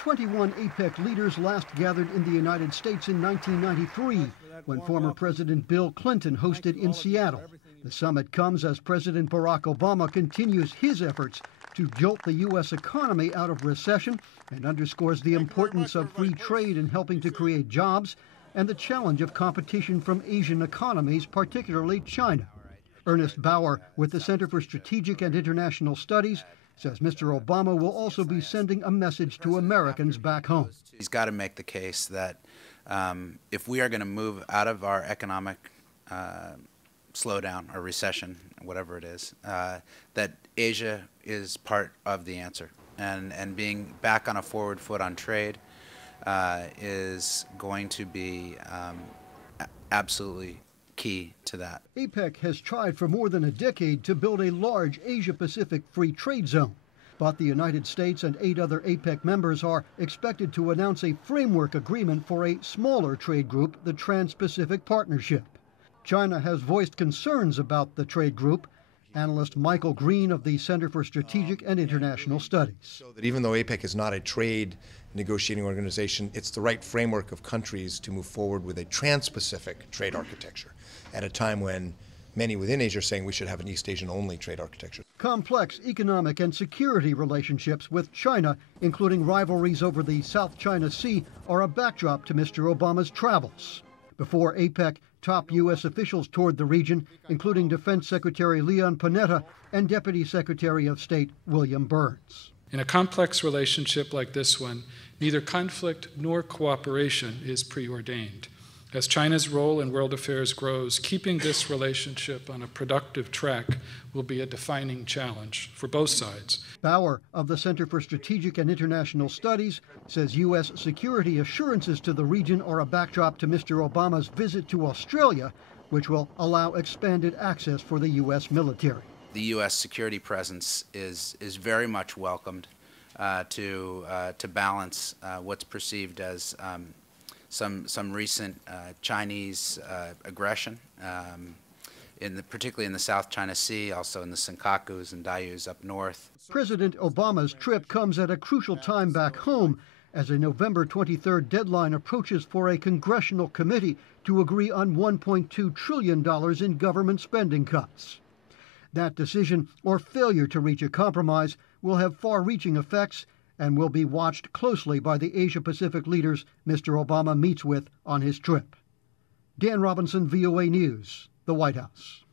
21 APEC leaders last gathered in the United States in 1993, when former President Bill Clinton hosted in Seattle. The summit comes as President Barack Obama continues his efforts to jolt the U.S. economy out of recession and underscores the importance of free trade in helping to create jobs and the challenge of competition from Asian economies, particularly China. Ernest Bauer with the Center for Strategic and International Studies says Mr. Obama will also be sending a message to Americans back home. He's got to make the case that if we are going to move out of our economic slowdown or recession, whatever it is, that Asia is part of the answer. And being back on a forward foot on trade is going to be absolutely key to that. APEC has tried for more than a decade to build a large Asia-Pacific free trade zone, but the United States and 8 other APEC members are expected to announce a framework agreement for a smaller trade group, the Trans-Pacific Partnership. China has voiced concerns about the trade group. Analyst Michael Green of the Center for Strategic and International Studies. So that even though APEC is not a trade negotiating organization, it's the right framework of countries to move forward with a trans-Pacific trade architecture at a time when many within Asia are saying we should have an East Asian-only trade architecture. Complex economic and security relationships with China, including rivalries over the South China Sea, are a backdrop to Mr. Obama's travels. Before APEC, top U.S. officials toured the region, including Defense Secretary Leon Panetta and Deputy Secretary of State William Burns. In a complex relationship like this one, neither conflict nor cooperation is preordained. As China's role in world affairs grows, keeping this relationship on a productive track will be a defining challenge for both sides. Bauer of the Center for Strategic and International Studies says U.S. security assurances to the region are a backdrop to Mr. Obama's visit to Australia, which will allow expanded access for the U.S. military. The U.S. security presence is very much welcomed to balance what's perceived as some recent Chinese aggression, particularly in the South China Sea, also in the Senkakus and Diaoyus up north. President Obama's trip comes at a crucial time back home as a November 23rd deadline approaches for a congressional committee to agree on $1.2 trillion in government spending cuts. That decision, or failure to reach a compromise, will have far-reaching effects and will be watched closely by the Asia-Pacific leaders Mr. Obama meets with on his trip. Dan Robinson, VOA News, the White House.